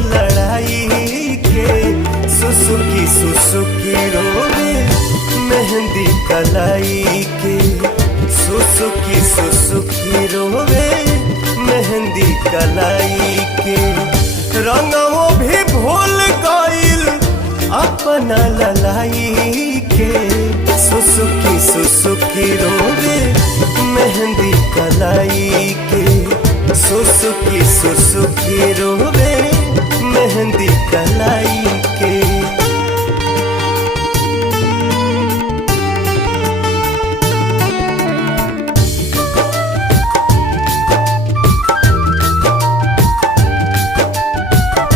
लड़ाई के, सुसुकी सुसुकी रोवे मेहंदी कलाई के, सुसुकी सुसुकी रोवे मेहंदी कलाई के। रंगों भी भूल गइल अपना ललाई के, सुसुकी सुसुकी रोवे मेहंदी कलाई के, सुसुकी सुसुकी रोवे